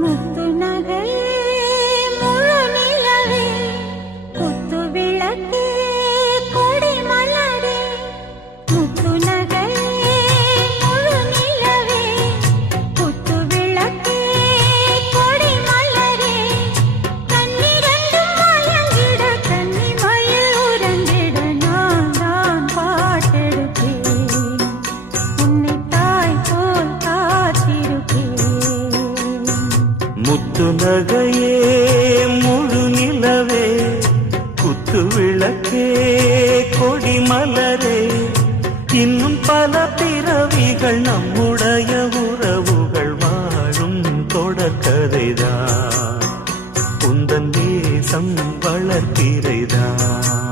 முத்து நகையே முழு நிலவே குத்து விளக்கே கொடி மலரே முத்து நகையே முழு நிலவே குத்து விளக்கே கொடி மலரே கண்ணிரண்டும் மயங்கிட கன்னி மயில் உறங்கிட நான் தான் பாட்டெடுப்பேன் உன்னை தாய் போல் காத்திருப்பேன் முத்து நகையே முழு நிலவே குத்து விளக்கே கொடி மலரே இன்னும் பல பிறவிகள் நம்முடைய உறவுகள் வாழும் தொடர்கதைதான் உந்தன் தேசம் வளர்த்திரைதான்